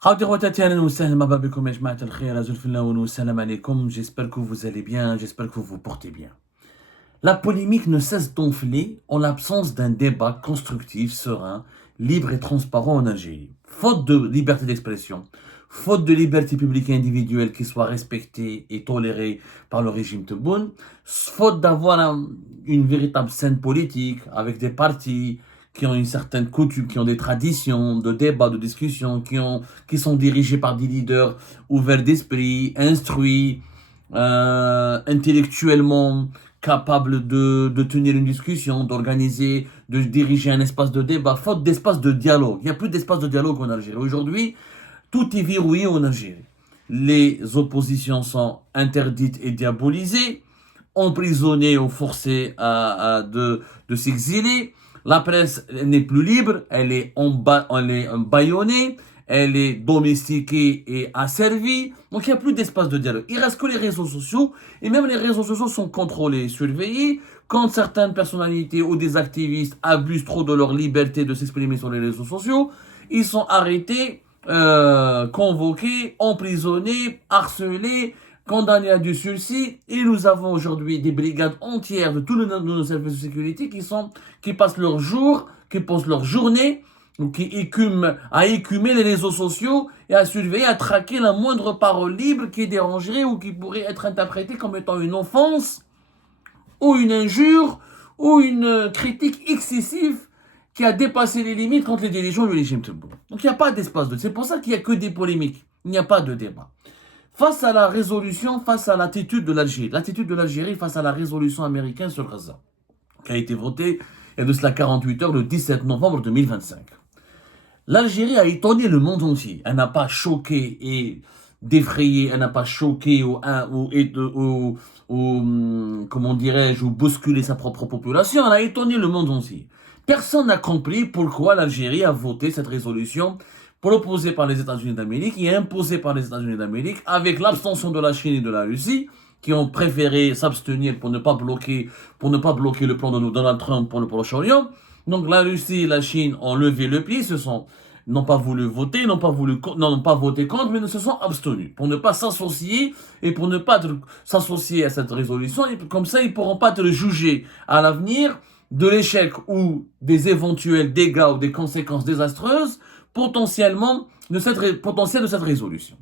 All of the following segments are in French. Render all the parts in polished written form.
J'espère que vous allez bien, j'espère que vous vous portez bien. La polémique ne cesse d'enfler en l'absence d'un débat constructif, serein, libre et transparent en Algérie. Faute de liberté d'expression, faute de liberté publique et individuelle qui soit respectée et tolérée par le régime Tebboune, faute d'avoir une véritable scène politique avec des partis qui ont une certaine coutume, qui ont des traditions de débat, de discussion, qui sont dirigés par des leaders ouverts d'esprit, instruits, intellectuellement capables de tenir une discussion, d'organiser, de diriger un espace de débat, faute d'espace de dialogue. Il n'y a plus d'espace de dialogue en Algérie. Aujourd'hui, tout est verrouillé en Algérie. Les oppositions sont interdites et diabolisées, emprisonnées ou forcées de s'exiler. La presse n'est plus libre, elle est bâillonnée, elle est domestiquée et asservie. Donc il n'y a plus d'espace de dialogue. Il reste que les réseaux sociaux, et même les réseaux sociaux sont contrôlés, surveillés. Quand certaines personnalités ou des activistes abusent trop de leur liberté de s'exprimer sur les réseaux sociaux, ils sont arrêtés, convoqués, emprisonnés, harcelés, condamnés à du sursis. Et nous avons aujourd'hui des brigades entières de tous nos services de sécurité qui passent leur jour, qui passent leur journée, à écumer les réseaux sociaux et à surveiller, à traquer la moindre parole libre qui dérangerait ou qui pourrait être interprétée comme étant une offense ou une injure ou une critique excessive qui a dépassé les limites contre les dirigeants du régime Tebboune. Donc il n'y a pas d'espace de... C'est pour ça qu'il n'y a que des polémiques. Il n'y a pas de débat. Face à la résolution, face à l'attitude de l'Algérie face à la résolution américaine sur Gaza, qui a été votée il y a de cela 48 heures le 17 novembre 2025. L'Algérie a étonné le monde entier. Elle n'a pas choqué et défrayé, elle n'a pas choqué comment dirais-je, ou bousculé sa propre population. Elle a étonné le monde entier. Personne n'a compris pourquoi l'Algérie a voté cette résolution proposée par les États-Unis d'Amérique et imposée par les États-Unis d'Amérique avec l'abstention de la Chine et de la Russie qui ont préféré s'abstenir pour ne pas bloquer le plan de Donald Trump pour le Proche-Orient. Donc la Russie et la Chine ont levé le pied, n'ont pas voulu voter, n'ont pas voté contre, mais ne se sont abstenus pour ne pas s'associer et pour ne pas s'associer à cette résolution. Et comme ça, ils ne pourront pas être jugés à l'avenir de l'échec ou des éventuels dégâts ou des conséquences désastreuses potentielles de cette résolution.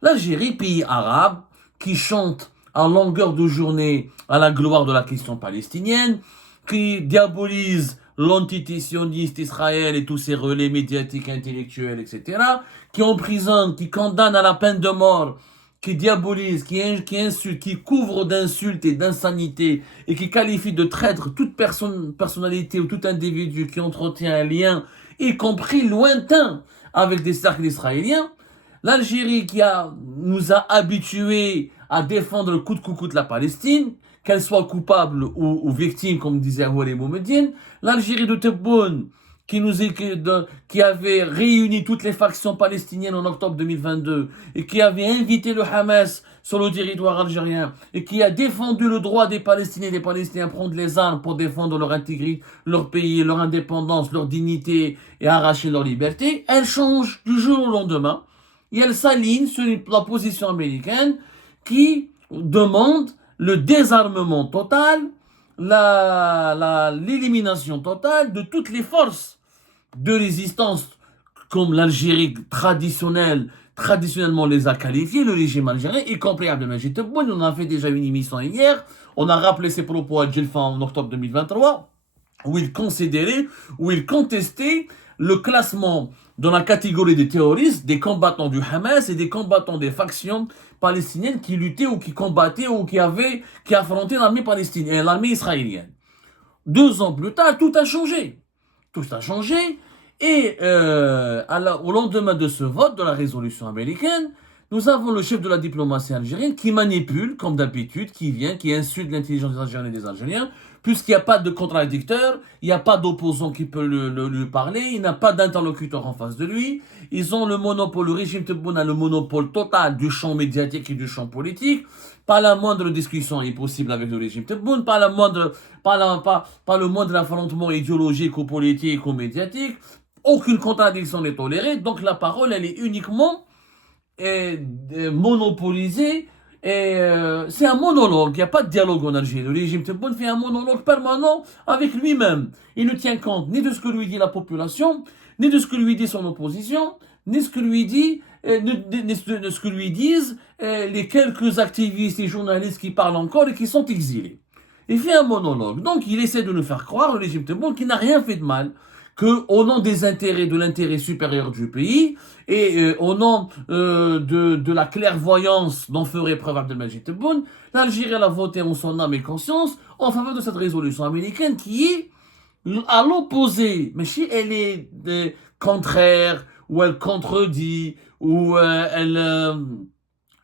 L'Algérie, pays arabe, qui chante à longueur de journée à la gloire de la question palestinienne, qui diabolise l'antitétionniste Israël et tous ses relais médiatiques, intellectuels, etc., qui emprisonne, qui condamne à la peine de mort, qui diabolise, qui insulte, qui couvre d'insultes et d'insanité et qui qualifie de traître toute personnalité ou tout individu qui entretient un lien, y compris lointain, avec des cercles israéliens. L'Algérie nous a habitués à défendre coûte que coûte la Palestine, qu'elle soit coupable ou victime, comme disait Ahouari Boumediene. L'Algérie de Tebboune, qui avait réuni toutes les factions palestiniennes en octobre 2022 et qui avait invité le Hamas sur le territoire algérien et qui a défendu le droit des Palestiniens et des Palestiniens à prendre les armes pour défendre leur intégrité, leur pays, leur indépendance, leur dignité et arracher leur liberté, elle change du jour au lendemain et elle s'aligne sur la position américaine qui demande le désarmement total, l'élimination totale de toutes les forces de résistance comme l'Algérie traditionnellement les a qualifiées, le régime algérien, y compris Abdelmajid Tebboune. On a fait déjà une émission hier, on a rappelé ses propos à Djelfa en octobre 2023, où il contestait le classement dans la catégorie des terroristes, des combattants du Hamas et des combattants des factions palestiniennes qui luttaient ou qui combattaient ou qui affrontaient l'armée palestinienne et l'armée israélienne. 2 ans plus tard, tout a changé. Tout a changé et au lendemain de ce vote de la résolution américaine, nous avons le chef de la diplomatie algérienne qui manipule, comme d'habitude, qui insulte l'intelligence des Algériens et des Algériens, puisqu'il n'y a pas de contradicteur, il n'y a pas d'opposant qui peut lui parler, il n'a pas d'interlocuteur en face de lui. Ils ont le monopole, le régime Tebboune a le monopole total du champ médiatique et du champ politique. Pas la moindre discussion est possible avec le régime Tebboune, pas le moindre affrontement idéologique ou politique ou médiatique. aucune contradiction n'est tolérée, donc la parole, elle est uniquement monopolisée. C'est un monologue, il n'y a pas de dialogue en Algérie. Le régime Tebboune fait un monologue permanent avec lui-même. Il ne tient compte ni de ce que lui dit la population, ni de ce que lui dit son opposition, ni de ce que lui dit, de ce que lui disent les quelques activistes et journalistes qui parlent encore et qui sont exilés. Il fait un monologue. Donc il essaie de nous faire croire, le régime Tebboune, qu'il n'a rien fait de mal, qu'au nom des intérêts, de l'intérêt supérieur du pays, et au nom de la clairvoyance dont ferait preuve Abdelmajid Tebboune, l'Algérie a voté en son âme et conscience en faveur de cette résolution américaine qui est à l'opposé. Mais si elle est contraire, ou elle contredit, ou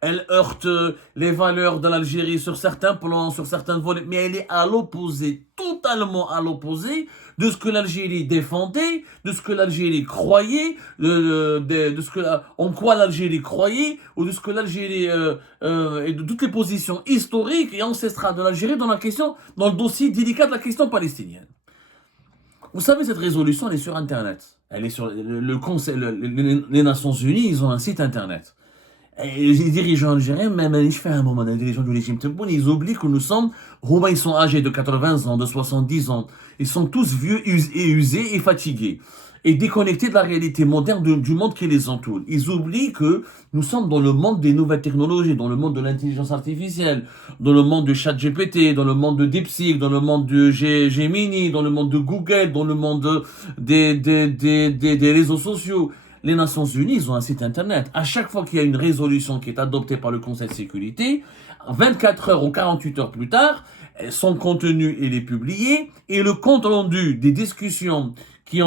elle heurte les valeurs de l'Algérie sur certains plans, sur certains volets, mais elle est à l'opposé, totalement à l'opposé de ce que l'Algérie défendait, de ce que l'Algérie croyait, de ce que, en quoi l'Algérie croyait, ou de ce que l'Algérie, et de toutes les positions historiques et ancestrales de l'Algérie dans la question, dans le dossier délicat de la question palestinienne. Vous savez, cette résolution, elle est sur Internet. Elle est sur le Conseil, les Nations Unies, ils ont un site Internet. Et les dirigeants algériens, même les dirigeants du régime Tebboune, ils oublient que nous sommes, ils sont âgés de 80 ans, de 70 ans. Ils sont tous vieux et usés et fatigués. Et déconnectés de la réalité moderne du monde qui les entoure. Ils oublient que nous sommes dans le monde des nouvelles technologies, dans le monde de l'intelligence artificielle, dans le monde de ChatGPT, dans le monde de DeepSeek, dans le monde de Gemini, dans le monde de Google, dans le monde des réseaux sociaux. Les Nations Unies, ils ont un site internet. À chaque fois qu'il y a une résolution qui est adoptée par le Conseil de sécurité, 24 heures ou 48 heures plus tard, son contenu il est publié et le compte rendu des discussions qui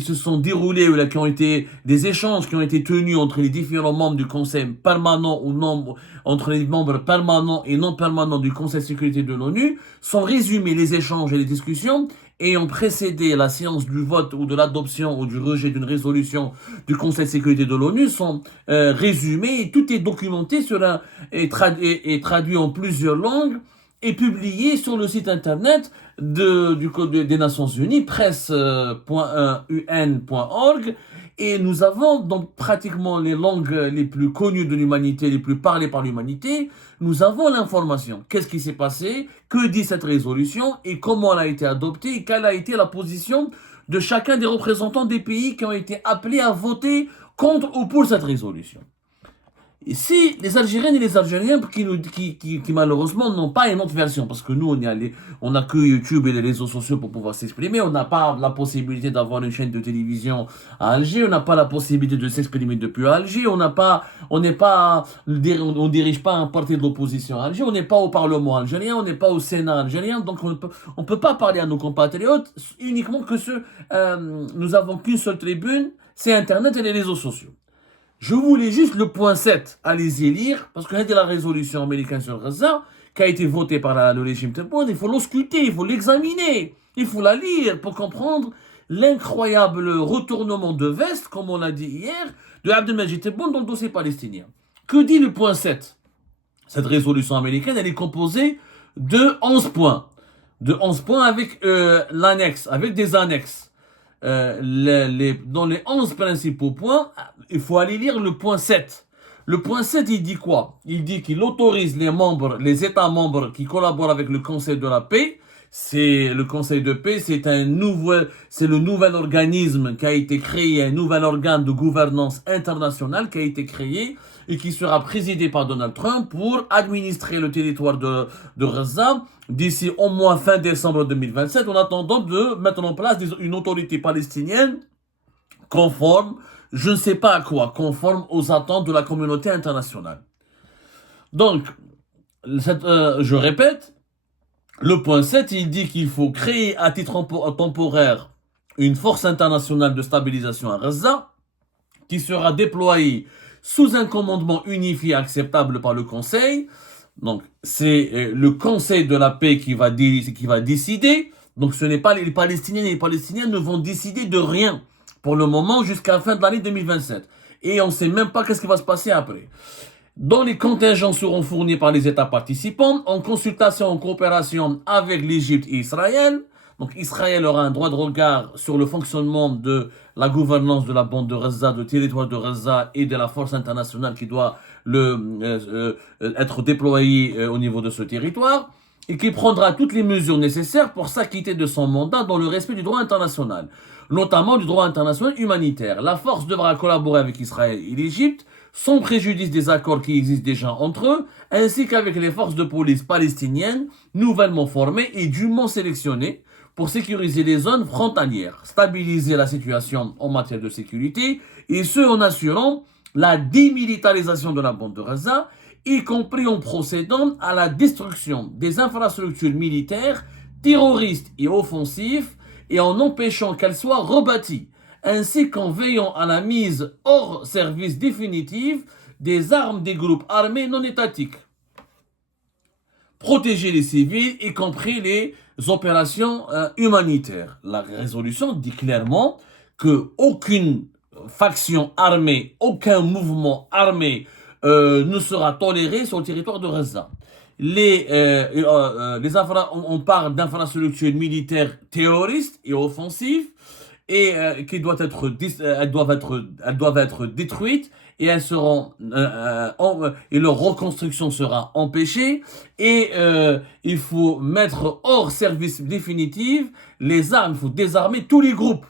se sont déroulées ou qui ont été des échanges qui ont été tenus entre les différents membres du Conseil permanent ou non, entre les membres permanents et non permanents du Conseil de sécurité de l'ONU sont résumés. Les échanges et les discussions ayant précédé la séance du vote ou de l'adoption ou du rejet d'une résolution du Conseil de sécurité de l'ONU sont résumés et tout est documenté et traduit en plusieurs langues et publié sur le site internet des Nations Unies, presse.un.org, et nous avons donc pratiquement les langues les plus connues de l'humanité, les plus parlées par l'humanité, nous avons l'information. Qu'est-ce qui s'est passé? Que dit cette résolution? Et comment elle a été adoptée? Et quelle a été la position de chacun des représentants des pays qui ont été appelés à voter contre ou pour cette résolution? Et si les Algériennes et les Algériens qui malheureusement n'ont pas une autre version, parce que nous on a que YouTube et les réseaux sociaux pour pouvoir s'exprimer, on n'a pas la possibilité d'avoir une chaîne de télévision à Alger, on n'a pas la possibilité de s'exprimer depuis Alger, on dirige pas un parti de l'opposition à Alger, on n'est pas au Parlement algérien, on n'est pas au Sénat algérien, donc on peut pas parler à nos compatriotes uniquement que nous avons qu'une seule tribune, c'est Internet et les réseaux sociaux. Je voulais juste le point 7, allez-y lire, parce que c'était la résolution américaine sur Gaza, qui a été votée par le régime Tebboune, il faut l'ausculter, il faut l'examiner, il faut la lire pour comprendre l'incroyable retournement de veste, comme on l'a dit hier, de Abdelmajid Tebboune dans le dossier palestinien. Que dit le point 7? Cette résolution américaine, elle est composée de 11 points. De 11 points avec l'annexe, avec des annexes. Dans les 11 principaux points, il faut aller lire le point 7. Le point 7, il dit quoi? Il dit qu'il autorise les États membres qui collaborent avec le Conseil de la paix. C'est le Conseil de paix, c'est le nouvel organisme qui a été créé, un nouvel organe de gouvernance internationale qui a été créé et qui sera présidé par Donald Trump pour administrer le territoire de Gaza d'ici au moins fin décembre 2027, en attendant de mettre en place une autorité palestinienne conforme, je ne sais pas à quoi, conforme aux attentes de la communauté internationale. Donc, je répète, le point 7, il dit qu'il faut créer à titre temporaire une force internationale de stabilisation à Gaza qui sera déployée sous un commandement unifié acceptable par le Conseil. Donc, c'est le Conseil de la paix qui va décider. Donc, ce n'est pas les Palestiniens et les Palestiniennes ne vont décider de rien pour le moment jusqu'à la fin de l'année 2027. Et on ne sait même pas qu'est-ce qui va se passer après. Dont les contingents seront fournis par les États participants en consultation, en coopération avec l'Égypte et Israël. Donc Israël aura un droit de regard sur le fonctionnement de la gouvernance de la bande de Gaza, du territoire de Gaza et de la force internationale qui doit être déployée au niveau de ce territoire, et qui prendra toutes les mesures nécessaires pour s'acquitter de son mandat dans le respect du droit international, notamment du droit international humanitaire. La force devra collaborer avec Israël et l'Égypte, sans préjudice des accords qui existent déjà entre eux, ainsi qu'avec les forces de police palestiniennes nouvellement formées et dûment sélectionnées pour sécuriser les zones frontalières, stabiliser la situation en matière de sécurité, et ce en assurant la démilitarisation de la bande de Gaza, y compris en procédant à la destruction des infrastructures militaires, terroristes et offensives, et en empêchant qu'elles soient rebâties, ainsi qu'en veillant à la mise hors service définitive des armes des groupes armés non étatiques. Protéger les civils, y compris les opérations humanitaires. La résolution dit clairement qu'aucune faction armée, aucun mouvement armé ne sera toléré sur le territoire de Gaza. On parle d'infrastructures militaires terroristes et offensives et qui doivent être détruites et elles seront et leur reconstruction sera empêchée et il faut mettre hors service définitif les armes, il faut désarmer tous les groupes.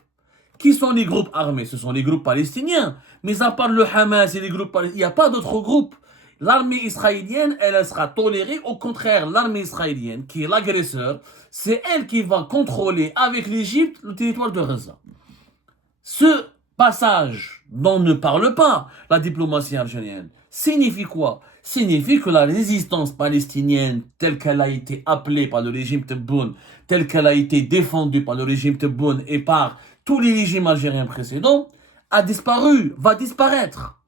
Qui sont les groupes armés? Ce sont les groupes palestiniens. Mais à part le Hamas et les groupes palestiniens, il n'y a pas d'autres groupes. L'armée israélienne, elle sera tolérée. Au contraire, l'armée israélienne, qui est l'agresseur, c'est elle qui va contrôler avec l'Égypte le territoire de Gaza. Ce passage dont ne parle pas la diplomatie algérienne signifie quoi? Signifie que la résistance palestinienne, telle qu'elle a été appelée par le régime Tebboune, telle qu'elle a été défendue par le régime Tebboune et par tous les régimes algériens précédents, a disparu, va disparaître.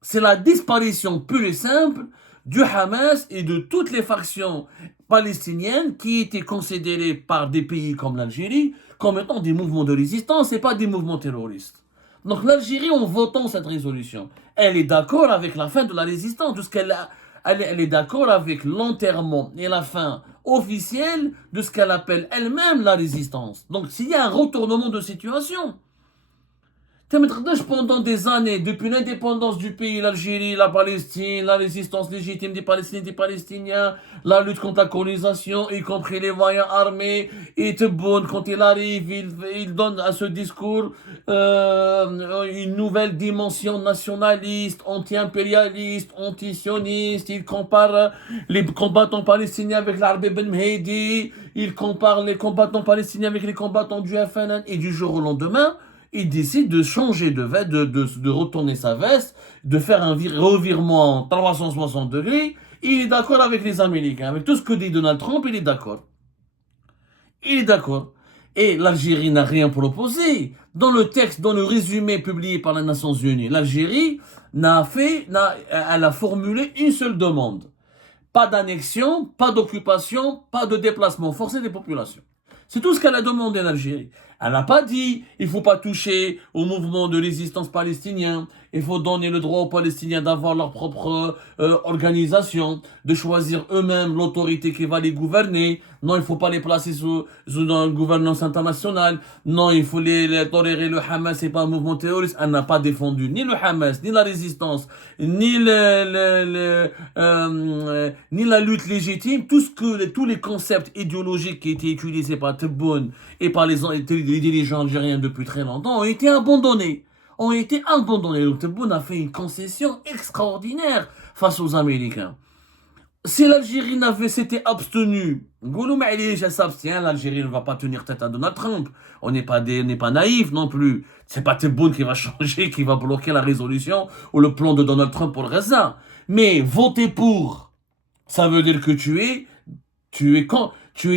C'est la disparition pure et simple du Hamas et de toutes les factions palestiniennes qui étaient considérées par des pays comme l'Algérie comme étant des mouvements de résistance et pas des mouvements terroristes. Donc l'Algérie, en votant cette résolution, elle est d'accord avec la fin de la résistance, elle est d'accord avec l'enterrement et la fin officielle de ce qu'elle appelle elle-même la résistance. Donc s'il y a un retournement de situation, pendant des années, depuis l'indépendance du pays, l'Algérie, la Palestine, la résistance légitime des Palestiniens, des Palestiniens, la lutte contre la colonisation, y compris les voyants armés, et Tebboune, quand il arrive, il donne à ce discours une nouvelle dimension nationaliste, anti-impérialiste, anti-sioniste. Il compare les combattants palestiniens avec l'Arabie Ben Mehdi, il compare les combattants palestiniens avec les combattants du FNN, et du jour au lendemain, il décide de changer de veste, de retourner sa veste, de faire un revirement en 360 degrés. Il est d'accord avec les Américains, avec tout ce que dit Donald Trump, il est d'accord. Il est d'accord. Et l'Algérie n'a rien proposé. Dans le texte, dans le résumé publié par les Nations Unies, l'Algérie elle a formulé une seule demande. Pas d'annexion, pas d'occupation, pas de déplacement forcé des populations. C'est tout ce qu'elle a demandé l'Algérie. Elle n'a pas dit il ne faut pas toucher au mouvement de résistance palestinien, il faut donner le droit aux Palestiniens d'avoir leur propre organisation, de choisir eux-mêmes l'autorité qui va les gouverner. Non, il ne faut pas les placer sous une gouvernance internationale. Non, il faut les tolérer. Le Hamas, ce n'est pas un mouvement terroriste. Elle n'a pas défendu ni le Hamas, ni la résistance, ni ni la lutte légitime. Tous les concepts idéologiques qui étaient utilisés par Tebboune et par les dirigeants algériens depuis très longtemps ont été abandonnés. Donc Tebboune a fait une concession extraordinaire face aux Américains. Si l'Algérie s'était abstenue, l'Algérie ne va pas tenir tête à Donald Trump. On n'est pas naïfs non plus. C'est pas Tebboune qui va changer, qui va bloquer la résolution ou le plan de Donald Trump pour le Gaza. Mais voter pour, ça veut dire que tu es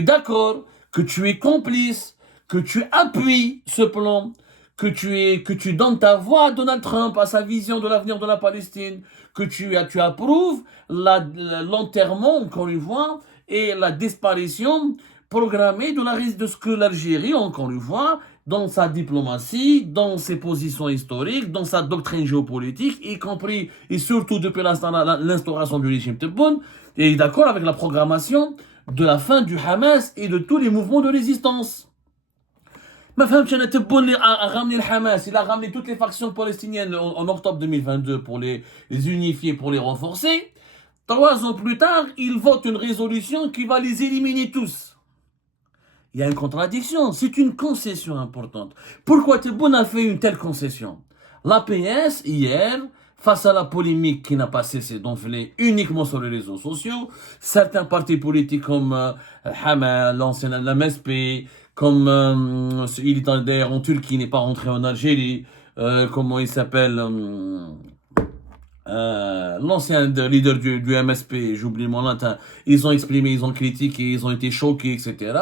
d'accord, que tu es complice, que tu appuies ce plan, que tu donnes ta voix à Donald Trump, à sa vision de l'avenir de la Palestine, que tu approuves l'enterrement, encore une fois, et la disparition programmée de ce que l'Algérie, encore une fois, dans sa diplomatie, dans ses positions historiques, dans sa doctrine géopolitique, y compris et surtout depuis l'instauration du régime Tebboune, est d'accord avec la programmation de la fin du Hamas et de tous les mouvements de résistance. Ma femme Tebboune a ramené le Hamas, il a ramené toutes les factions palestiniennes en octobre 2022 pour les unifier, pour les renforcer. 3 ans plus tard, il vote une résolution qui va les éliminer tous. Il y a une contradiction, c'est une concession importante. Pourquoi Tebboune a fait une telle concession? L'APS, hier, face à la polémique qui n'a pas cessé d'enfler uniquement sur les réseaux sociaux, certains partis politiques comme Hamas, l'ancien MSP, comme il est d'ailleurs en Turquie, il n'est pas rentré en Algérie, comment il s'appelle, l'ancien leader du MSP, j'oublie mon nom, ils ont exprimé, ils ont critiqué, ils ont été choqués, etc.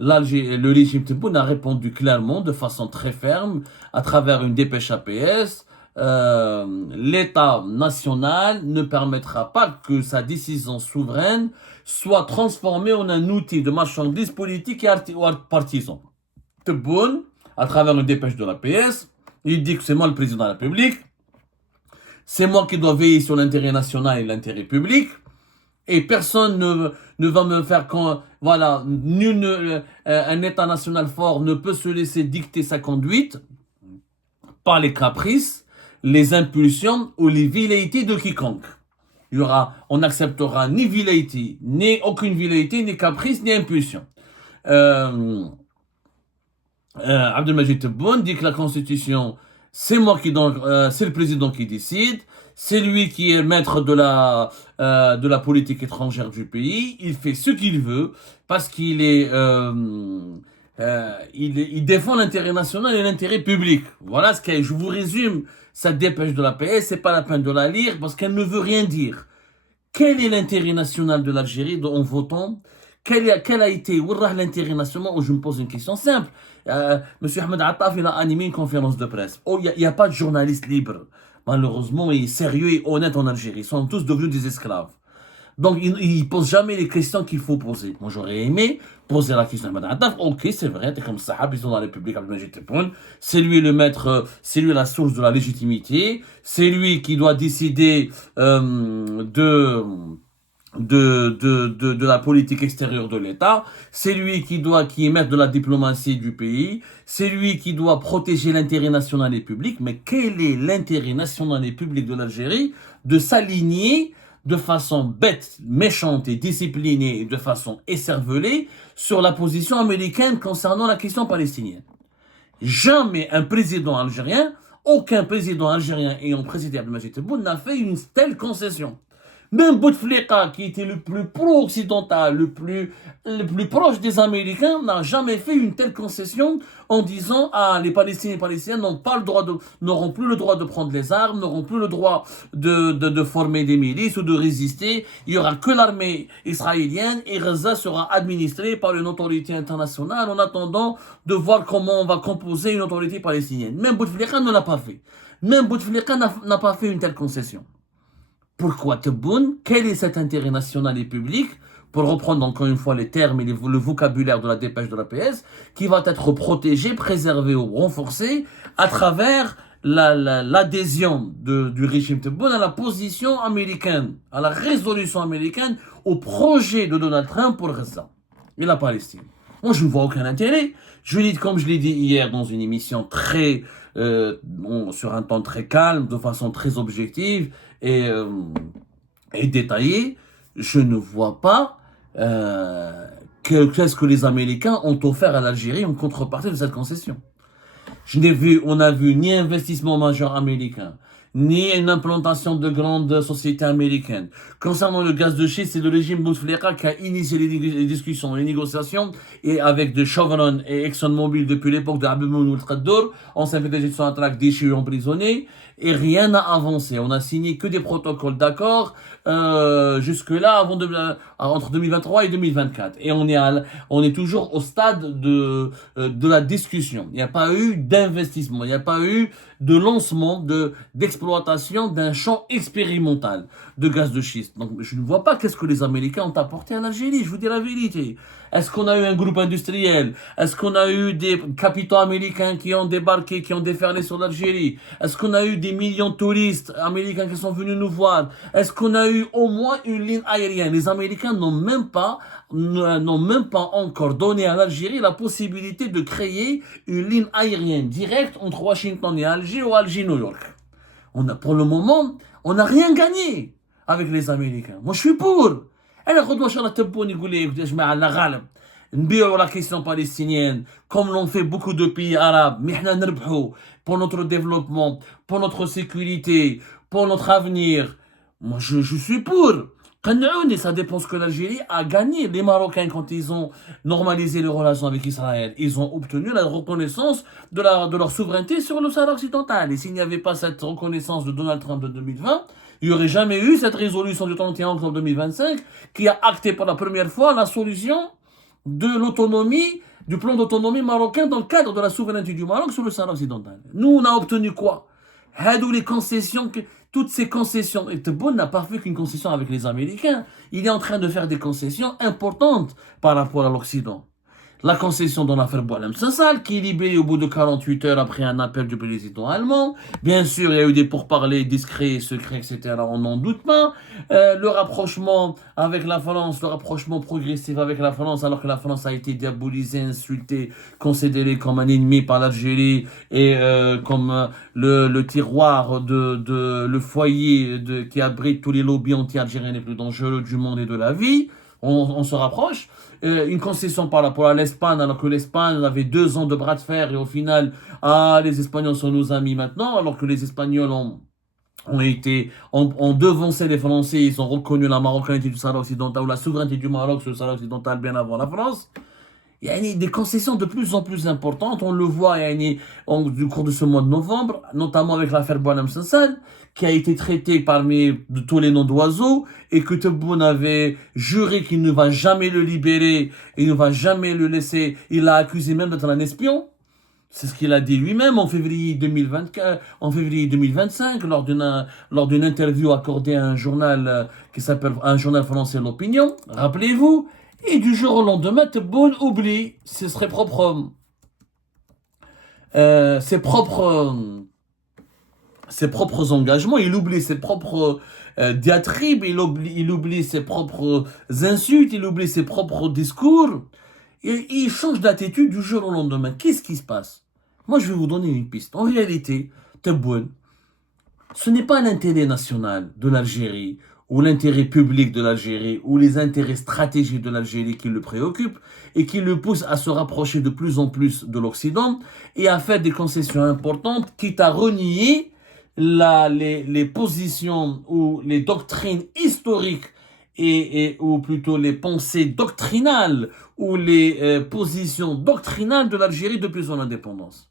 Le régime Tebboune a répondu clairement, de façon très ferme, à travers une dépêche APS. L'État national ne permettra pas que sa décision souveraine soit transformée en un outil de marchandise politique et partisan. Tebboune, à travers une dépêche de l'APS, il dit que c'est moi le président de la République, c'est moi qui dois veiller sur l'intérêt national et l'intérêt public, et personne ne va me faire voilà, un État national fort ne peut se laisser dicter sa conduite par les caprices, les impulsions ou les velléités de quiconque. On n'acceptera ni velléité, ni aucune velléité, ni caprice, ni impulsion. Abdelmajid Tebboune dit que la Constitution, c'est le président qui décide, c'est lui qui est maître de la politique étrangère du pays, il fait ce qu'il veut parce qu'il est il défend l'intérêt national et l'intérêt public. Voilà ce que je vous résume cette dépêche de la PS, c'est pas la peine de la lire parce qu'elle ne veut rien dire. Quel est l'intérêt national de l'Algérie en votant? Quel a été l'intérêt national? Je me pose une question simple. Monsieur Ahmed Attaf, il a animé une conférence de presse. Il n'y a pas de journaliste libre. Malheureusement, il est sérieux et honnête en Algérie. Ils sont tous devenus des esclaves. Donc, il ne pose jamais les questions qu'il faut poser. Moi, j'aurais aimé poser la question à Ahmed Attaf. Ok, c'est vrai, t'es comme Sahab, ils sont dans la République Abdelmajid Tebboune. C'est lui le maître, c'est lui la source de la légitimité. C'est lui qui doit décider de la politique extérieure de l'État, c'est lui qui est maître de la diplomatie du pays, c'est lui qui doit protéger l'intérêt national et public, mais quel est l'intérêt national et public de l'Algérie de s'aligner de façon bête, méchante et disciplinée et de façon écervelée sur la position américaine concernant la question palestinienne? Jamais un président algérien, aucun président algérien ayant présidé Abdelmajid Tebboune n'a fait une telle concession. Même Bouteflika, qui était le plus pro-occidental, le plus proche des Américains, n'a jamais fait une telle concession en disant les Palestiniens et les Palestiniens n'auront plus le droit de prendre les armes, n'auront plus le droit de former des milices ou de résister. Il n'y aura que l'armée israélienne et Gaza sera administrée par une autorité internationale en attendant de voir comment on va composer une autorité palestinienne. Même Bouteflika ne l'a pas fait. Même Bouteflika n'a pas fait une telle concession. Pourquoi Tebboune? Quel est cet intérêt national et public, pour reprendre encore une fois les termes et le vocabulaire de la dépêche de la PS, qui va être protégé, préservé ou renforcé à travers l'adhésion du régime Tebboune à la position américaine, à la résolution américaine, au projet de Donald Trump pour Gaza et la Palestine. Moi, je ne vois aucun intérêt. Comme je l'ai dit hier dans une émission sur un ton très calme, de façon très objective et détaillée, je ne vois pas qu'est-ce que les Américains ont offert à l'Algérie en contrepartie de cette concession. On n'a vu ni investissement majeur américain, ni une implantation de grandes sociétés américaines. Concernant le gaz de schiste, c'est le régime Bouteflika qui a initié les discussions, les négociations, et avec de Chevron et ExxonMobil depuis l'époque de Abdelmoune Ould-Khaddour, ancien PDG de Sonatrach déchu et emprisonné, et rien n'a avancé. On a signé que des protocoles d'accord jusque-là, entre 2023 et 2024. Et on est toujours au stade de la discussion. Il n'y a pas eu d'investissement, il n'y a pas eu de lancement, d'expérimentation l'exploitation d'un champ expérimental de gaz de schiste. Donc je ne vois pas qu'est-ce que les Américains ont apporté à l'Algérie, je vous dis la vérité. Est-ce qu'on a eu un groupe industriel? Est-ce qu'on a eu des capitaux américains qui ont débarqué, qui ont déferlé sur l'Algérie? Est-ce qu'on a eu des millions de touristes américains qui sont venus nous voir? Est-ce qu'on a eu au moins une ligne aérienne? Les Américains n'ont même pas encore donné à l'Algérie la possibilité de créer une ligne aérienne directe entre Washington et Alger ou Alger-New York. Pour le moment, on n'a rien gagné avec les Américains. Moi, je suis pour. Elle redoit sur la tampon, la question palestinienne, comme l'ont fait beaucoup de pays arabes, mais pour notre développement, pour notre sécurité, pour notre avenir. Moi, je suis pour. Et ça dépend ce que l'Algérie a gagné. Les Marocains, quand ils ont normalisé les relations avec Israël, ils ont obtenu la reconnaissance de leur souveraineté sur le Sahara occidental. Et s'il n'y avait pas cette reconnaissance de Donald Trump de 2020, il n'y aurait jamais eu cette résolution du 31 octobre 2025 qui a acté pour la première fois la solution de l'autonomie, du plan d'autonomie marocain dans le cadre de la souveraineté du Maroc sur le Sahara occidental. Nous, on a obtenu quoi? Les concessions, toutes ces concessions. Et Tebboune n'a pas fait qu'une concession avec les Américains. Il est en train de faire des concessions importantes par rapport à l'Occident. La concession dans l'affaire Boualem Sansal, qui est libérée au bout de 48 heures après un appel du président allemand. Bien sûr, il y a eu des pourparlers discrets, secrets, etc. On n'en doute pas. Le rapprochement avec la France, le rapprochement progressif avec la France, alors que la France a été diabolisée, insultée, considérée comme un ennemi par l'Algérie et comme le tiroir le foyer qui abrite tous les lobbies anti-algériens les plus dangereux du monde et de la vie. On se rapproche. Une concession par rapport à l'Espagne, alors que l'Espagne avait 2 ans de bras de fer et au final, les Espagnols sont nos amis maintenant, alors que les Espagnols ont devancé les Français, ils ont reconnu la marocanité du Sahara occidental ou la souveraineté du Maroc sur le Sahara occidental bien avant la France. Il y a des concessions de plus en plus importantes. On le voit du cours de ce mois de novembre, notamment avec l'affaire Boualem Sansal, qui a été traitée parmi de tous les noms d'oiseaux et que Tebboune avait juré qu'il ne va jamais le libérer, il ne va jamais le laisser. Il l'a accusé même d'être un espion. C'est ce qu'il a dit lui-même en février 2025, lors d'une interview accordée à un journal qui s'appelle un journal français L'Opinion. Rappelez-vous. Et du jour au lendemain, Tebboune oublie ses propres engagements, il oublie ses propres diatribes, il oublie ses propres insultes, il oublie ses propres discours. Et il change d'attitude du jour au lendemain. Qu'est-ce qui se passe? Moi, je vais vous donner une piste. En réalité, Tebboune, ce n'est pas l'intérêt national de l'Algérie, ou l'intérêt public de l'Algérie, ou les intérêts stratégiques de l'Algérie qui le préoccupent et qui le poussent à se rapprocher de plus en plus de l'Occident et à faire des concessions importantes, quitte à renier les positions ou les doctrines historiques ou plutôt les pensées doctrinales ou les positions doctrinales de l'Algérie depuis son indépendance.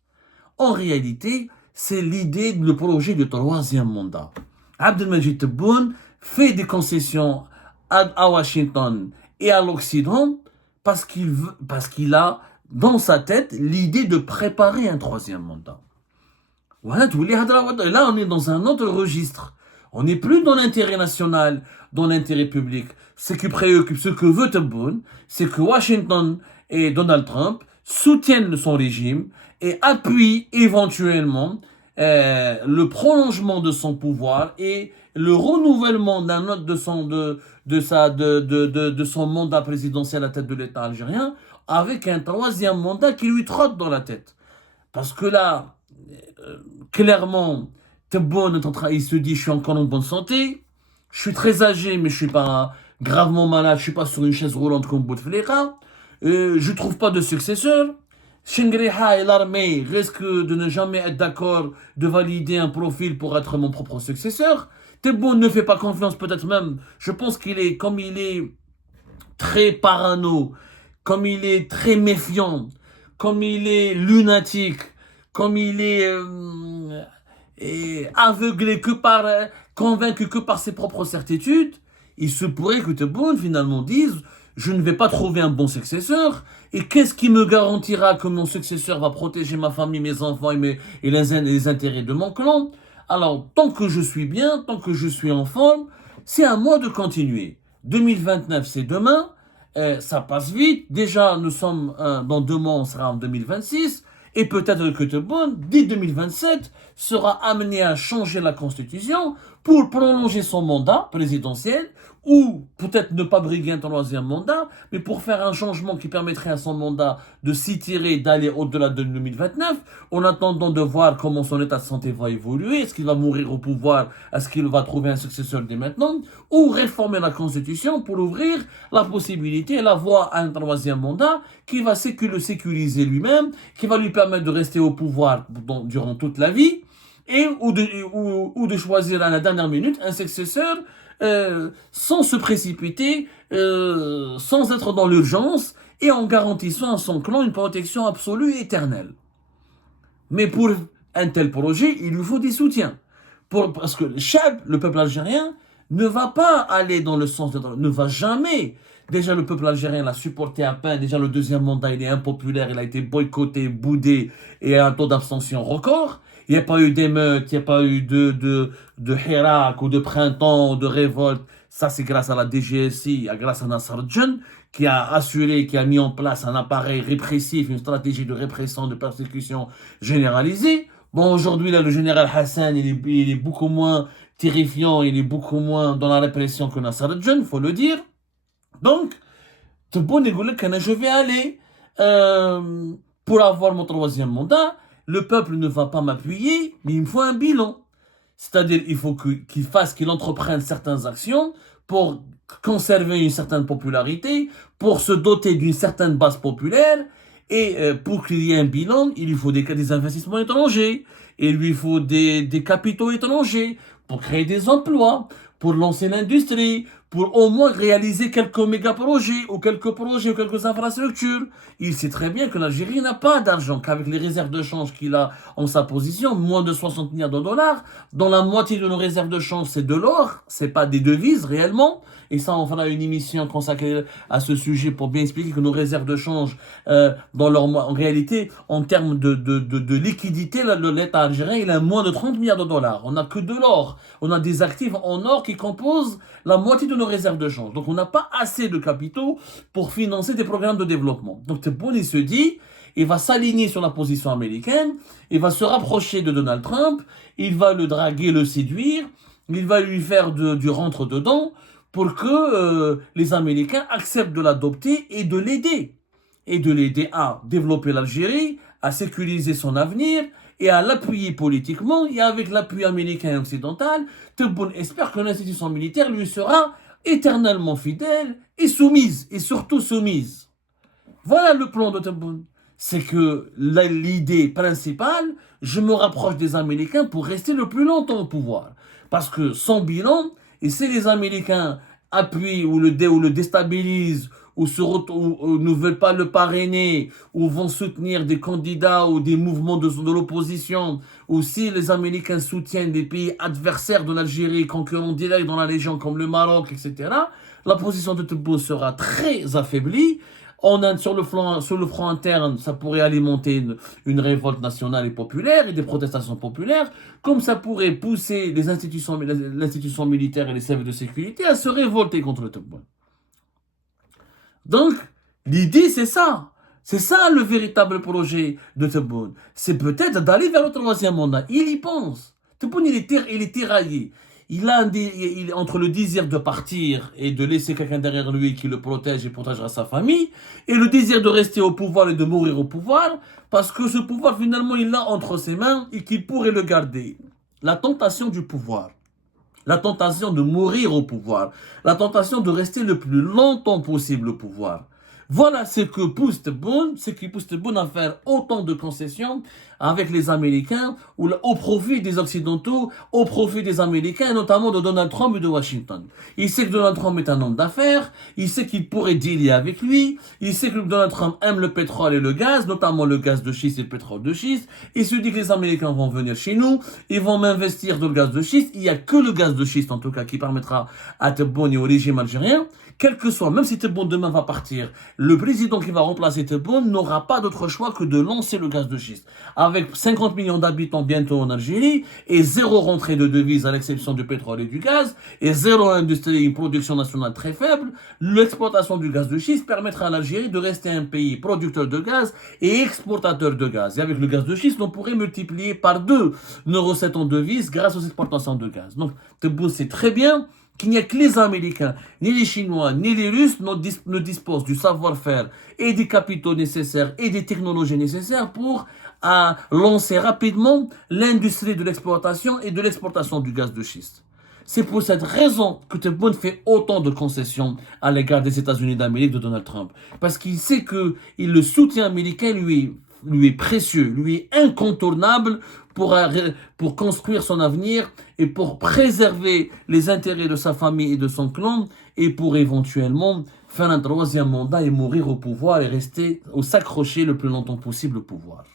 En réalité, c'est l'idée, le projet du 3e mandat. Abdelmajid Tebboune fait des concessions à Washington et à l'Occident parce qu'il a dans sa tête l'idée de préparer un 3e mandat. Voilà, là on est dans un autre registre. On n'est plus dans l'intérêt national, dans l'intérêt public. Ce qui préoccupe, ce que veut Tebboune, c'est que Washington et Donald Trump soutiennent son régime et appuient éventuellement le prolongement de son pouvoir et le renouvellement de son mandat présidentiel à la tête de l'État algérien avec un 3e mandat qui lui trotte dans la tête. Parce que là, clairement, Tebboune il se dit je suis encore en bonne santé, je suis très âgé mais je suis pas gravement malade, je suis pas sur une chaise roulante comme Bouteflika, je trouve pas de successeur. Shingriha et l'armée risquent de ne jamais être d'accord de valider un profil pour être mon propre successeur. Tebboune ne fait pas confiance, peut-être même, je pense comme il est très parano, comme il est très méfiant, comme il est lunatique, comme il est aveuglé convaincu que par ses propres certitudes, il se pourrait que Tebboune finalement dise je ne vais pas trouver un bon successeur, et qu'est-ce qui me garantira que mon successeur va protéger ma famille, mes enfants et les intérêts de mon clan? Alors, tant que je suis bien, tant que je suis en forme, c'est à moi de continuer. 2029, c'est demain. Ça passe vite. Déjà, nous sommes dans 2 mois, on sera en 2026. Et peut-être que Tebboune, dès 2027, sera amené à changer la Constitution pour prolonger son mandat présidentiel ou peut-être ne pas briguer un 3e mandat, mais pour faire un changement qui permettrait à son mandat de s'étirer, d'aller au-delà de 2029, en attendant de voir comment son état de santé va évoluer, est-ce qu'il va mourir au pouvoir, est-ce qu'il va trouver un successeur dès maintenant, ou réformer la Constitution pour ouvrir la possibilité, la voie à un 3e mandat qui va le sécuriser lui-même, qui va lui permettre de rester au pouvoir durant toute la vie, ou de choisir à la dernière minute un successeur sans se précipiter, sans être dans l'urgence et en garantissant à son clan une protection absolue et éternelle. Mais pour un tel projet, il lui faut des soutiens. Parce que le Chab, le peuple algérien, ne va pas aller dans le sens ne va jamais. Déjà, le peuple algérien l'a supporté à peine. Déjà, le 2e mandat, il est impopulaire. Il a été boycotté, boudé et a un taux d'abstention record. Il n'y a pas eu d'émeute, il n'y a pas eu de hirak ou de printemps ou de révolte. Ça, c'est grâce à la DGSI, grâce à Nasser Djen, qui a assuré, qui a mis en place un appareil répressif, une stratégie de répression, de persécution généralisée. Bon, aujourd'hui, là, le général Hassan, il est beaucoup moins terrifiant, il est beaucoup moins dans la répression que Nasser Djen, il faut le dire. Donc, je vais aller pour avoir mon 3e mandat. Le peuple ne va pas m'appuyer, mais il me faut un bilan. C'est-à-dire, il faut qu'il entreprenne certaines actions pour conserver une certaine popularité, pour se doter d'une certaine base populaire, et pour qu'il y ait un bilan, il lui faut des investissements étrangers, il lui faut des capitaux étrangers, pour créer des emplois, pour lancer l'industrie, pour au moins réaliser quelques méga-projets ou quelques infrastructures. Il sait très bien que l'Algérie n'a pas d'argent, qu'avec les réserves de change qu'il a en sa position, moins de 60 milliards de dollars, dont la moitié de nos réserves de change c'est de l'or, c'est pas des devises réellement. Et ça, on fera une émission consacrée à ce sujet pour bien expliquer que nos réserves de change, en réalité, en termes de liquidité, l'État algérien, il a moins de 30 milliards de dollars. On n'a que de l'or. On a des actifs en or qui composent la moitié de nos réserves de change. Donc, on n'a pas assez de capitaux pour financer des programmes de développement. Donc, Tebboune, il se dit, il va s'aligner sur la position américaine, il va se rapprocher de Donald Trump, il va le draguer, le séduire, il va lui faire du rentre-dedans, pour que les Américains acceptent de l'adopter et de l'aider. Et de l'aider à développer l'Algérie, à sécuriser son avenir et à l'appuyer politiquement. Et avec l'appui américain et occidental, Tebboune espère que l'institution militaire lui sera éternellement fidèle et soumise, et surtout soumise. Voilà le plan de Tebboune. C'est que l'idée principale, je me rapproche des Américains pour rester le plus longtemps au pouvoir. Parce que sans bilan, et si les Américains appuient ou le déstabilisent, ou ne veulent pas le parrainer, ou vont soutenir des candidats ou des mouvements de l'opposition, ou si les Américains soutiennent des pays adversaires de l'Algérie, concurrents directs dans la région comme le Maroc, etc., la position de Tebboune sera très affaiblie. Sur le front interne, ça pourrait alimenter une révolte nationale et populaire et des protestations populaires, comme ça pourrait pousser l'institution militaire et les services de sécurité à se révolter contre le Tebboune. Donc, l'idée, c'est ça. C'est ça le véritable projet de Tebboune. C'est peut-être d'aller vers le 3e mandat. Il y pense. Tebboune, il est tiraillé. Il est entre le désir de partir et de laisser quelqu'un derrière lui qui le protège et protégera sa famille, et le désir de rester au pouvoir et de mourir au pouvoir, parce que ce pouvoir, finalement, il l'a entre ses mains et qu'il pourrait le garder. La tentation du pouvoir, la tentation de mourir au pouvoir, la tentation de rester le plus longtemps possible au pouvoir. Voilà ce qui pousse Tebboune à faire autant de concessions avec les Américains, au profit des Occidentaux, au profit des Américains, et notamment de Donald Trump et de Washington. Il sait que Donald Trump est un homme d'affaires, il sait qu'il pourrait dealer avec lui, il sait que Donald Trump aime le pétrole et le gaz, notamment le gaz de schiste et le pétrole de schiste. Il se dit que les Américains vont venir chez nous, ils vont m'investir dans le gaz de schiste. Il n'y a que le gaz de schiste, en tout cas, qui permettra à Tebboune et au régime algérien, quel que soit, même si Tebboune demain va partir le président qui va remplacer Tebboune n'aura pas d'autre choix que de lancer le gaz de schiste. Avec 50 millions d'habitants bientôt en Algérie et zéro rentrée de devises à l'exception du pétrole et du gaz et zéro industrie et une production nationale très faible, l'exploitation du gaz de schiste permettra à l'Algérie de rester un pays producteur de gaz et exportateur de gaz. Et avec le gaz de schiste, on pourrait multiplier par 2 nos recettes en devises grâce aux exportations de gaz. Donc, Tebboune sait très bien qu'il n'y a que les Américains, ni les Chinois, ni les Russes ne disposent du savoir-faire et des capitaux nécessaires et des technologies nécessaires pour lancer rapidement l'industrie de l'exploitation et de l'exportation du gaz de schiste. C'est pour cette raison que Tebboune fait autant de concessions à l'égard des États-Unis d'Amérique de Donald Trump. Parce qu'il sait que le soutien américain lui est précieux, lui est incontournable pour construire son avenir et pour préserver les intérêts de sa famille et de son clan et pour éventuellement faire un troisième mandat et mourir au pouvoir et rester ou s'accrocher le plus longtemps possible au pouvoir.